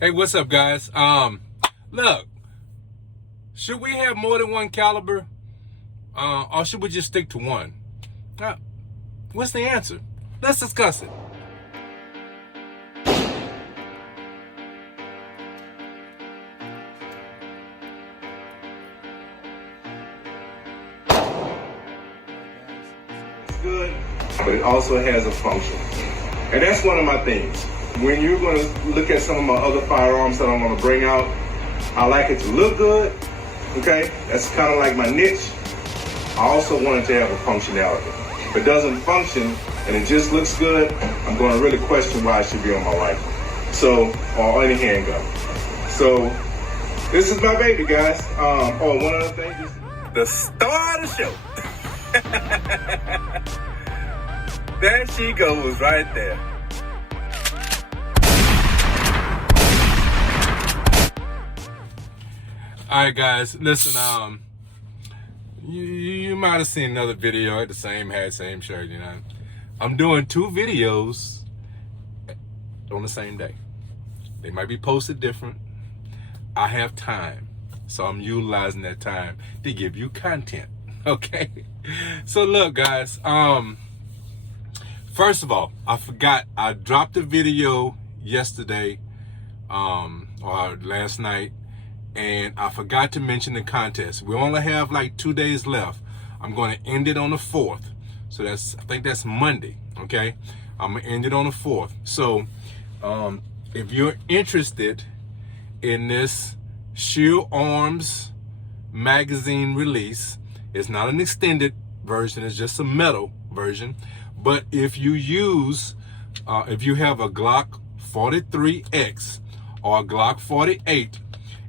Hey, what's up, guys? Look, should we have more than one caliber, or should we just stick to one? Uh, what's the answer? Let's discuss it. It's good, but it also has a function. And that's one of my things. When you're going to look at some of my other firearms that I'm going to bring out, I like it to look good, okay? That's kind of like my niche. I also want it to have a functionality. If it doesn't function and it just looks good, I'm going to really question why it should be on my rifle. So, or any handgun. So, this is my baby, guys. One other thing, the star of the show. There she goes right there. All right, guys, listen, you might have seen another video at the same hat, same shirt, you know. I'm doing 2 videos on the same day. They might be posted different. I have time, so I'm utilizing that time to give you content, okay? So look, guys, first of all, I forgot, I dropped a video yesterday, or last night, and I forgot to mention the contest. We only have like 2 days left. I'm going to end it on the 4th. So I think that's Monday, okay? I'm going to end it on the 4th. So if you're interested in this firearms magazine release, it's not an extended version, it's just a metal version. But if you use, if you have a Glock 43X or a Glock 48,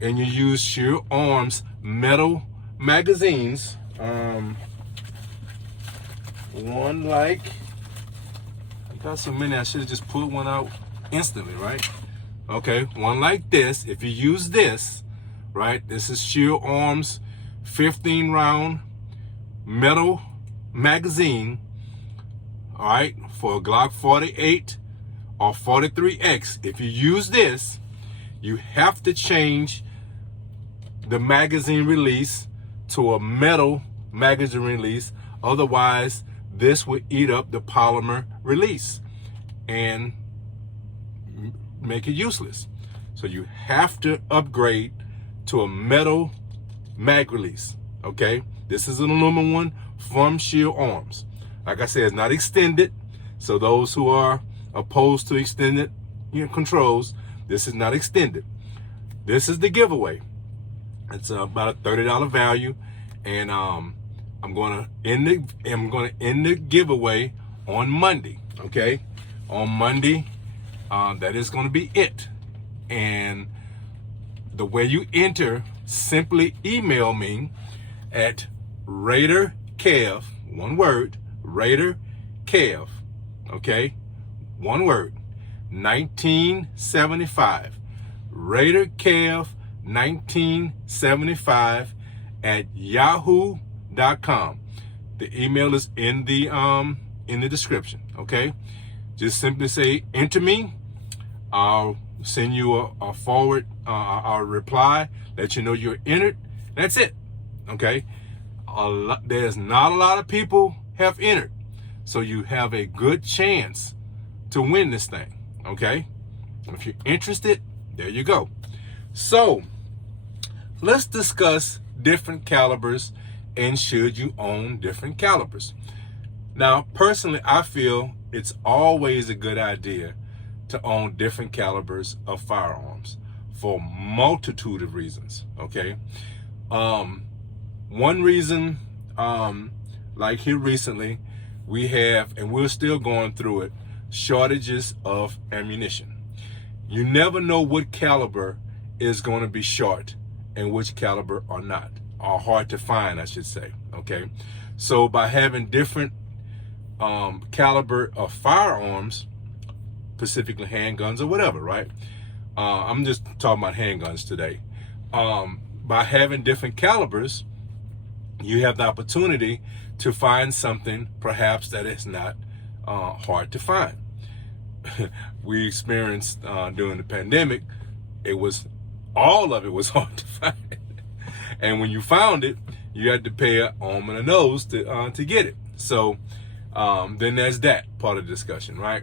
and you use firearms metal magazines, one like, I got so many, I should have just put one out instantly, right? Okay, one like this. If you use this, right, this is firearms 15 round metal magazine, all right, for a Glock 48 or 43X. If you use this, you have to change the magazine release to a metal magazine release. Otherwise, this would eat up the polymer release and make it useless. So you have to upgrade to a metal mag release, okay? This is an aluminum one from firearms. Like I said, it's not extended. So those who are opposed to extended controls, this is not extended. This is the giveaway. It's about a $30 value, and I'm going to end the giveaway on Monday. Okay, on Monday, that is going to be it. And the way you enter, simply email me at RaiderKev, one word, RaiderKev. Okay, one word. 1975, RaiderKev 1975 at yahoo.com. The email is in the description. Okay, just simply say enter me. I'll send you a forward, I'll reply, let you know you're entered. That's it. Okay, there's not a lot of people have entered, so you have a good chance to win this thing. Okay, if you're interested, there you go. So let's discuss different calibers and should you own different calibers. Now, personally, I feel it's always a good idea to own different calibers of firearms for a multitude of reasons. Okay, one reason, like here recently, we have, and we're still going through it, shortages of ammunition. You never know what caliber is going to be short and which caliber are not, or hard to find, I should say. Okay, so by having different caliber of firearms, specifically handguns or whatever, right? I'm just talking about handguns today. By having different calibers, you have the opportunity to find something perhaps that is not hard to find. We experienced during the pandemic all of it was hard to find. And when you found it, you had to pay an arm and a nose to get it. So then there's that part of the discussion, right?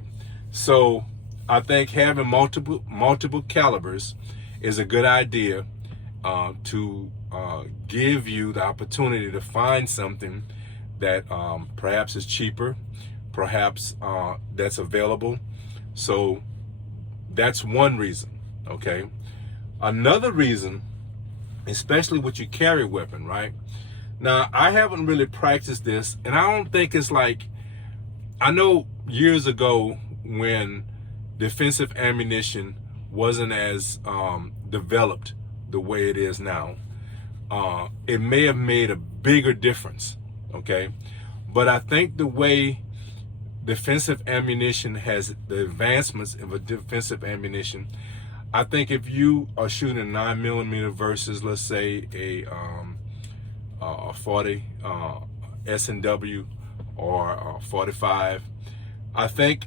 So I think having multiple calibers is a good idea to give you the opportunity to find something that perhaps is cheaper, perhaps that's available. So that's one reason, okay? Another reason, especially with your carry weapon, right? Now, I haven't really practiced this, and I don't think it's like, I know years ago when defensive ammunition wasn't as developed the way it is now, it may have made a bigger difference, okay? But I think the way defensive ammunition has, the advancements of a defensive ammunition, I think if you are shooting a 9mm versus, let's say, a 40 S&W or a 45, I think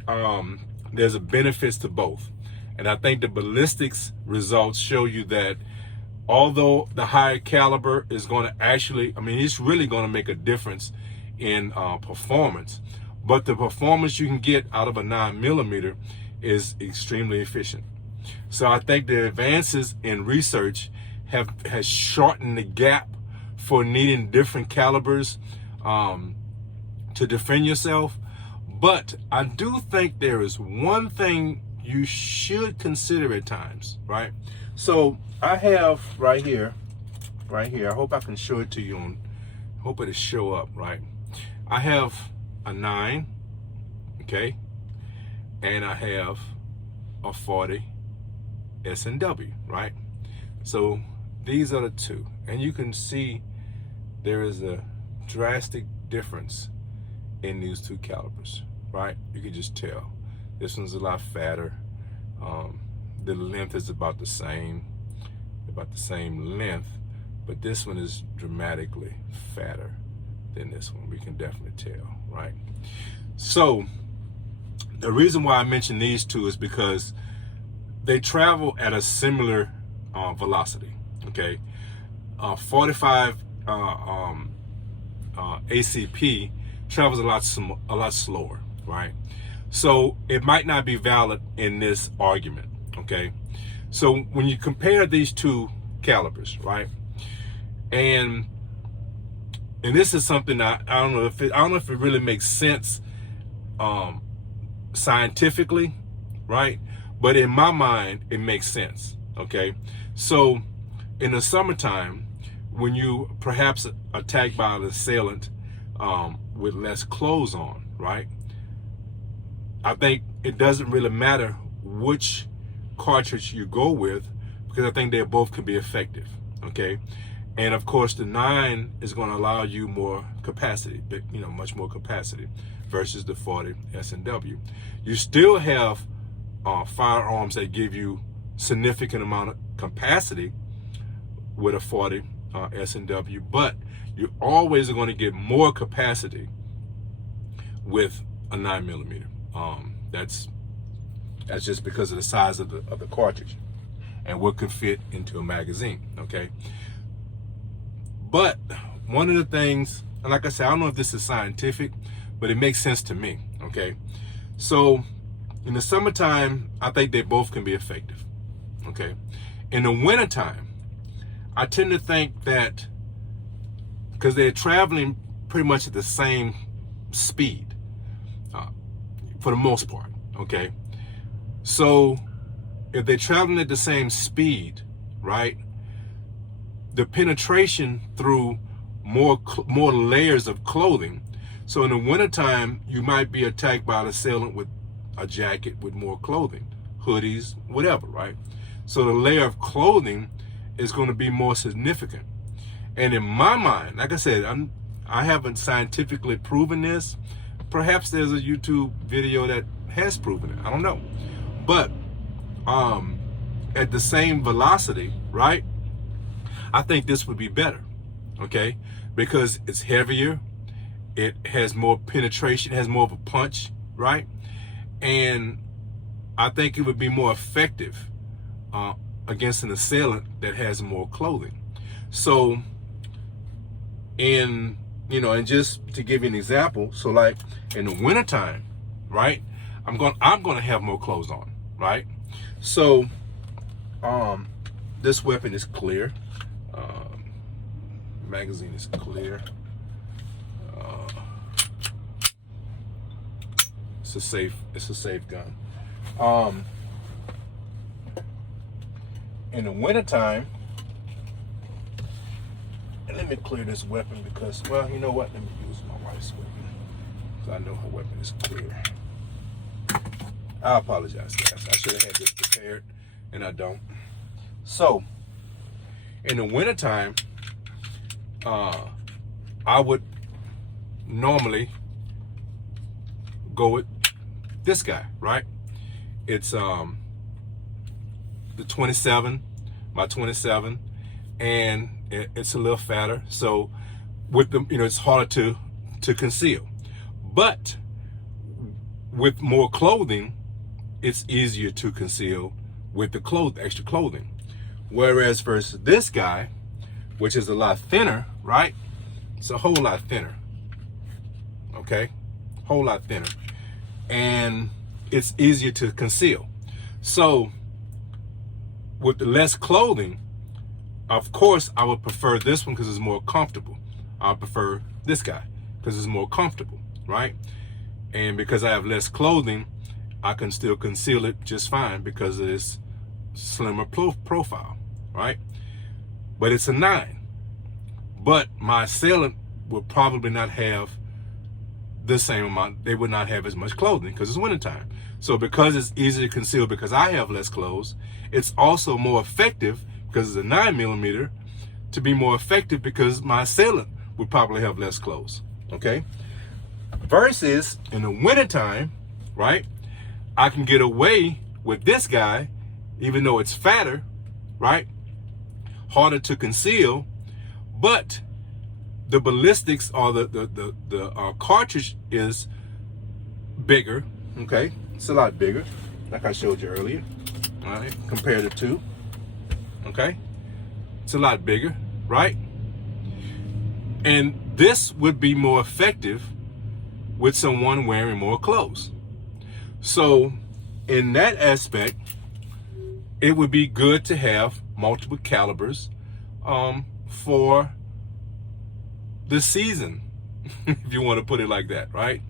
there's a benefits to both. And I think the ballistics results show you that although the higher caliber is going to actually, I mean, it's really going to make a difference in performance, but the performance you can get out of a 9mm is extremely efficient. So I think the advances in research has shortened the gap for needing different calibers to defend yourself. But I do think there is one thing you should consider at times, right? So I have right here, I hope I can show it to you on, hope it'll show up, right? I have a 9, okay? And I have a 40 S&W, right? So these are the two. And you can see there is a drastic difference in these two calibers, right? You can just tell. This one's a lot fatter. The length is about the same length, but this one is dramatically fatter than this one. We can definitely tell, right? So the reason why I mention these two is because they travel at a similar velocity, okay? 45 ACP travels a lot slower, right? So it might not be valid in this argument, okay? So when you compare these two calibers, right? And this is something I don't know if it really makes sense scientifically, right? But in my mind, it makes sense, okay? So in the summertime, when you perhaps attacked by an assailant with less clothes on, right? I think it doesn't really matter which cartridge you go with, because I think they both can be effective, okay? And of course, the 9 is going to allow you more capacity, much more capacity versus the 40 S&W. You still have firearms that give you significant amount of capacity with a 40 S&W, but you always are going to get more capacity with a 9mm. That's just because of the size of the cartridge and what could fit into a magazine, okay? But one of the things, and like I said, I don't know if this is scientific, but it makes sense to me, okay? So in the summertime, I think they both can be effective, okay? In the wintertime, I tend to think that because they're traveling pretty much at the same speed for the most part, okay? So if they're traveling at the same speed, right, the penetration through more layers of clothing. So in the wintertime, you might be attacked by an assailant with a jacket with more clothing, hoodies, whatever, right? So the layer of clothing is going to be more significant. And in my mind, like I said, I haven't scientifically proven this. Perhaps there's a YouTube video that has proven it. I don't know. But at the same velocity, right, I think this would be better, okay? Because it's heavier, it has more penetration, it has more of a punch, right? And I think it would be more effective against an assailant that has more clothing. So and just to give you an example, so like in the wintertime, right, I'm gonna have more clothes on, right? So this weapon is clear. Magazine is clear. It's a safe gun. In the wintertime, and let me clear this weapon because, well, you know what? Let me use my wife's weapon because I know her weapon is clear. I apologize, guys. I should have had this prepared, and I don't. So, in the wintertime, I would normally go with this guy, right? It's the 27, my 27, and it's a little fatter. So with the, it's harder to conceal. But with more clothing, it's easier to conceal with the extra clothing. Whereas versus this guy, which is a lot thinner, right? It's a whole lot thinner. Okay? Whole lot thinner. And it's easier to conceal. So with the less clothing, of course, I would prefer this one because it's more comfortable. I prefer this guy because it's more comfortable, right? And because I have less clothing, I can still conceal it just fine because of this slimmer profile, right? But it's a 9. But my assailant will probably not have the same amount. They would not have as much clothing because it's wintertime. So because it's easier to conceal because I have less clothes, it's also more effective because it's a 9mm to be more effective because my assailant would probably have less clothes, okay? Versus in the wintertime, right, I can get away with this guy even though it's fatter, right, harder to conceal, but the ballistics or the cartridge is bigger, okay? It's a lot bigger, like I showed you earlier, all right, compared to 2, okay? It's a lot bigger, right? And this would be more effective with someone wearing more clothes. So in that aspect, it would be good to have multiple calibers for the season, if you want to put it like that, right?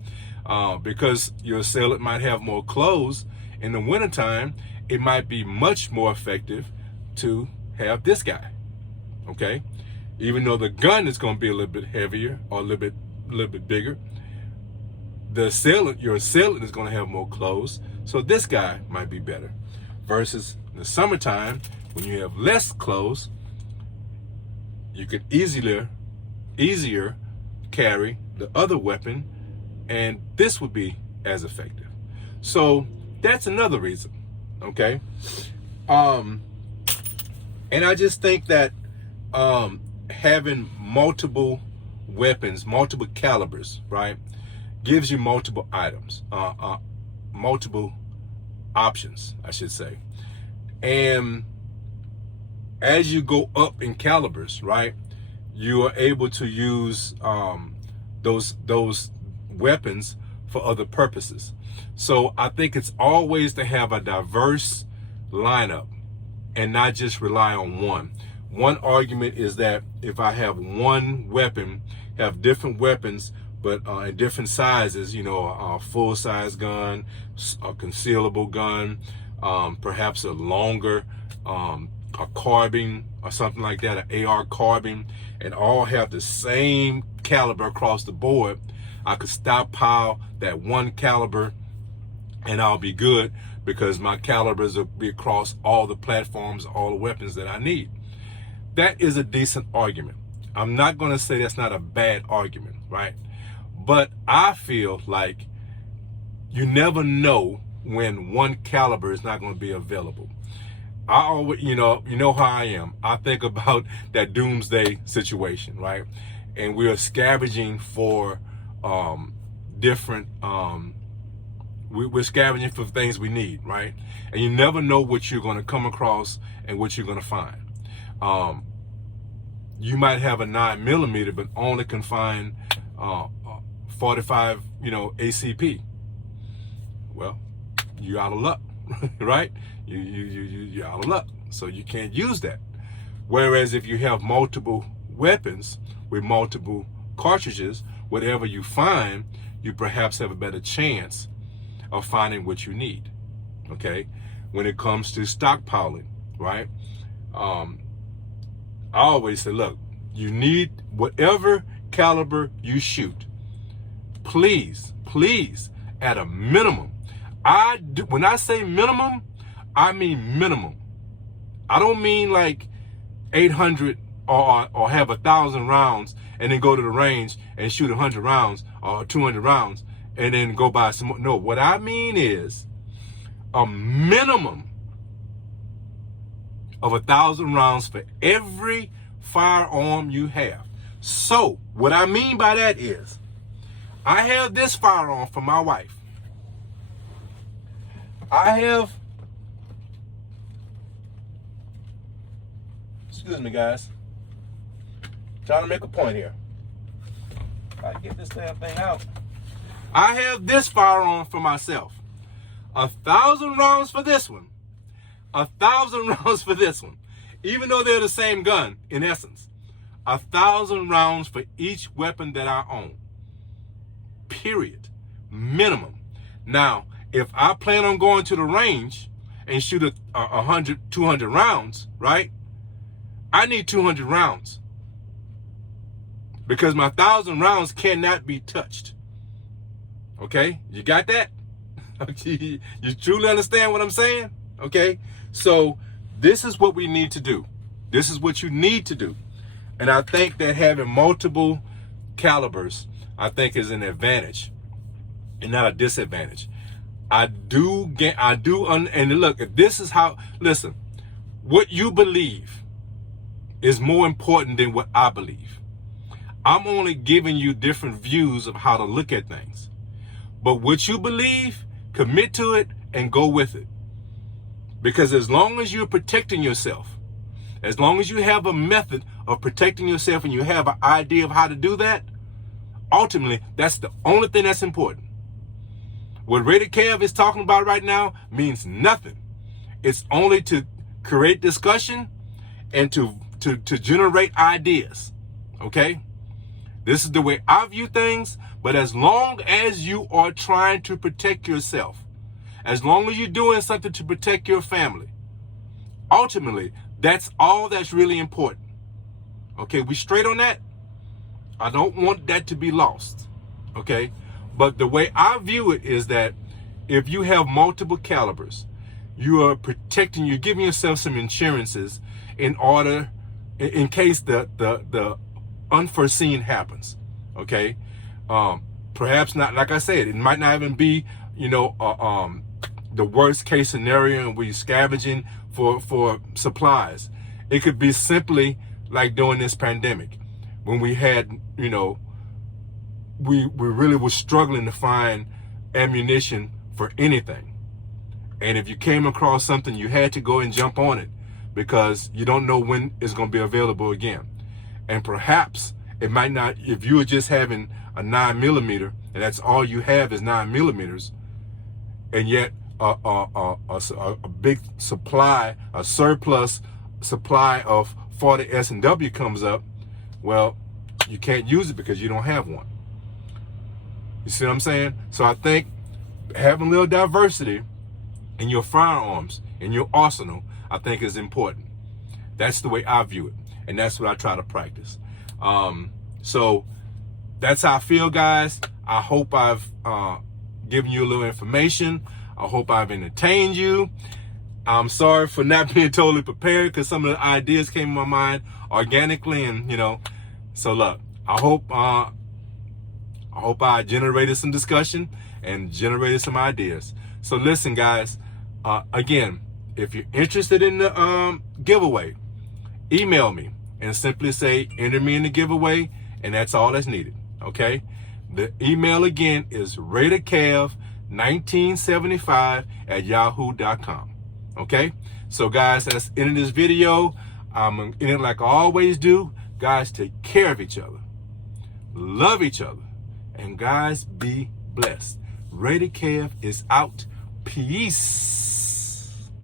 Because your assailant might have more clothes. In the wintertime, it might be much more effective to have this guy, okay? Even though the gun is going to be a little bit heavier or a little bit bigger, your assailant is going to have more clothes, so this guy might be better. Versus in the summertime, when you have less clothes, you could easier carry the other weapon, and this would be as effective. So that's another reason, okay? And I just think that having multiple weapons, multiple calibers, right, gives you multiple items, multiple options, I should say. And as you go up in calibers, right, you are able to use those weapons for other purposes. So I think it's always to have a diverse lineup and not just rely on one. One argument is that if I have one weapon, have different weapons, but in different sizes, a full-size gun, a concealable gun, perhaps a longer, a carbine or something like that, an AR carbine, and all have the same caliber across the board, I could stockpile that one caliber and I'll be good because my calibers will be across all the platforms, all the weapons that I need. That is a decent argument. I'm not going to say that's not a bad argument, right? But I feel like you never know when one caliber is not going to be available. I always, you know how I am. I think about that doomsday situation, right? And we are scavenging for different we're scavenging for things we need, right? And you never know what you're going to come across and what you're going to find. You might have a 9mm, but only can find 45, ACP. Well, you're out of luck, right? You're out of luck, so you can't use that. Whereas if you have multiple weapons with multiple cartridges, whatever you find, you perhaps have a better chance of finding what you need, okay? When it comes to stockpiling, right? I always say, look, you need whatever caliber you shoot. Please, at a minimum. When I say minimum, I mean minimum. I don't mean like 800 or have 1,000 rounds and then go to the range and shoot 100 rounds or 200 rounds and then go buy some more. No, what I mean is a minimum of 1,000 rounds for every firearm you have. So what I mean by that is, I have this firearm for my wife. Excuse me, guys. Trying to make a point here. If I get this damn thing out. I have this firearm for myself. 1,000 rounds for this one. 1,000 rounds for this one. Even though they're the same gun, in essence. 1,000 rounds for each weapon that I own. Period. Minimum. Now, if I plan on going to the range and shoot 100, 200 rounds, right? I need 200 rounds. Because my 1,000 rounds cannot be touched. Okay? You got that? You truly understand what I'm saying? Okay? So, this is what we need to do. This is what you need to do. And I think that having multiple calibers, I think, is an advantage and not a disadvantage. And look, if this is how, listen, what you believe is more important than what I believe. I'm only giving you different views of how to look at things. But what you believe, commit to it and go with it. Because as long as you're protecting yourself, as long as you have a method of protecting yourself and you have an idea of how to do that, ultimately, that's the only thing that's important. What Rated Kev is talking about right now means nothing. It's only to create discussion and to generate ideas, okay? This is the way I view things, but as long as you are trying to protect yourself, as long as you're doing something to protect your family, ultimately, that's all that's really important. Okay, we straight on that? I don't want that to be lost, okay? But the way I view it is that if you have multiple calibers, you are protecting, you're giving yourself some insurances in case the unforeseen happens, okay? Perhaps not, like I said, it might not even be, the worst case scenario and we're scavenging for supplies. It could be simply like during this pandemic when we had, we really were struggling to find ammunition for anything. And if you came across something, you had to go and jump on it because you don't know when it's going to be available again. And perhaps it might not, if you were just having a 9mm and that's all you have is 9mm, and yet a big supply, a surplus supply of 40 S&W comes up, well, you can't use it because you don't have one. You see what I'm saying? So I think having a little diversity in your firearms, in your arsenal, I think is important. That's the way I view it. And that's what I try to practice. So that's how I feel, guys. I hope I've given you a little information. I hope I've entertained you. I'm sorry for not being totally prepared because some of the ideas came in my mind organically, and so look, I hope I generated some discussion and generated some ideas. So listen, guys, again, if you're interested in the giveaway, email me and simply say enter me in the giveaway, and that's all that's needed. Okay, the email again is ratedkev 1975@yahoo.com. Okay? So guys, that's the end of this video. I'm gonna end it like I always do. Guys, take care of each other. Love each other. And guys, be blessed. Rated KF is out. Peace.